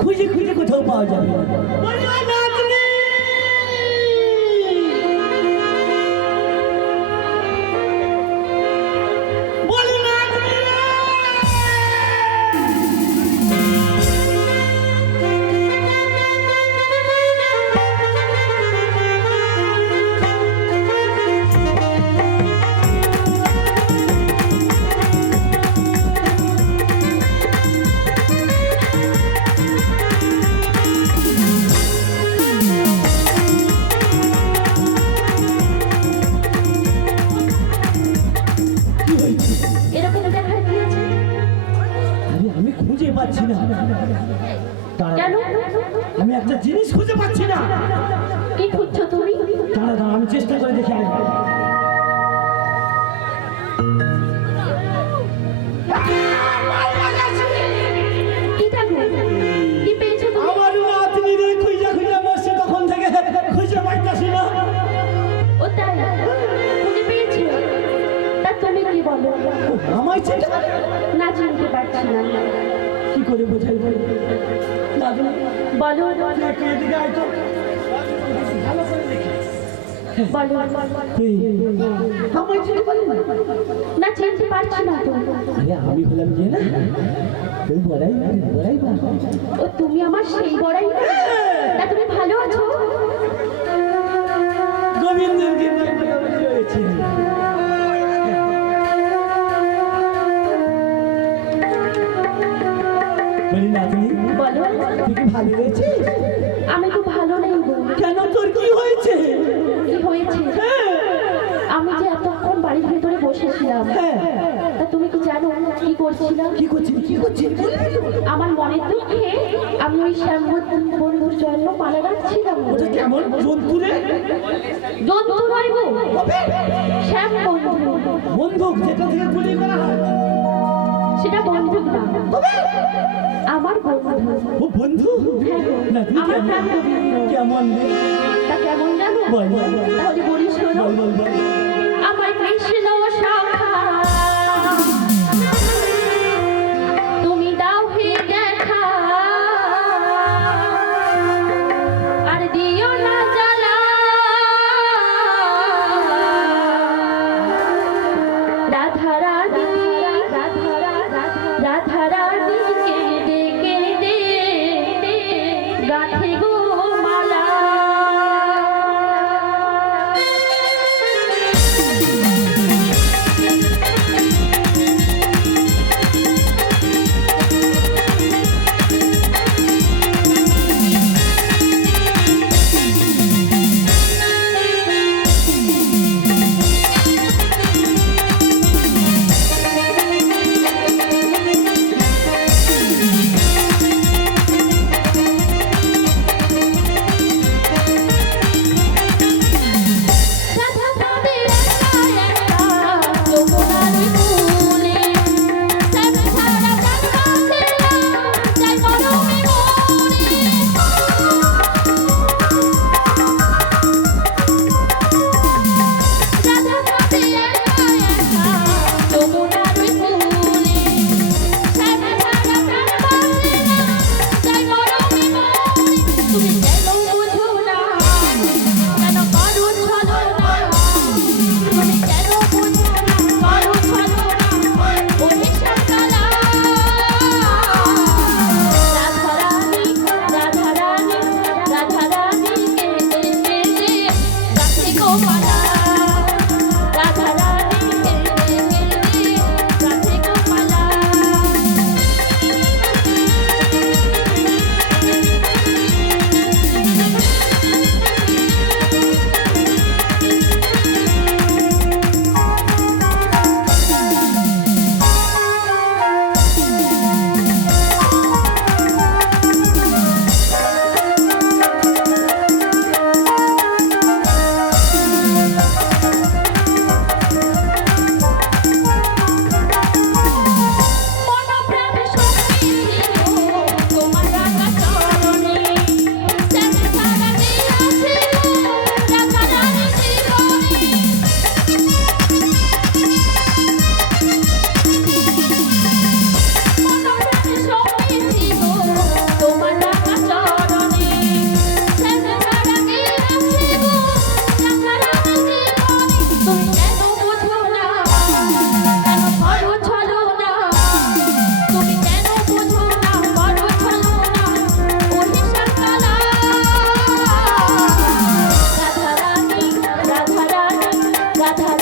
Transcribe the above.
খুঁজে খুঁজে কোথাও পাওয়া যাবে না। আমি একটা জিনিস খুঁজে পাচ্ছি না। কি খুঁজছো তুমি? দাঁড়া দাঁড়া আমি চেষ্টা করে দেখি বলো? আমায় চেটা। না চিনতে পারছি না। কি করে বোঝাই দাদু বালু? একটু এদিকে আয় তো ভালো করে দেখি বলো তুই আমায় চিনতে পারলি? না না চিনতে পারছি না তো। আরে আমি হলাম যে না। তুই বড়াই বড়াই ও তুমি আমার সেই বড়াই তা আমি তো ভালো নেই কেন তোর কি হয়েছে কি হয়েছে হ্যাঁ আমি যে এতক্ষণ বাড়ির ভেতরে বসেছিলাম হ্যাঁ তা তুমি কি জানো কি করছিলাম কি করছিস কি তো? আমার মনের দুঃখে আমি ওই শ্যাম বন্ধুর জন্য পালা রাখছিলাম ওটা কেমন জন্তু রে জন্তু নয় গো শ্যাম বন্ধু বন্দুক যেটা থেকে গুলি করা হয় সেটা না আমার বন্ধু। ও বন্ধু? হ্যাঁ আমার কেমন? প্রাণ কেমন তা কেমন জানো? বল। বল বল। তাহলে বলি শোনো। বল বল বল। আমার কৃষ্ণ 나타나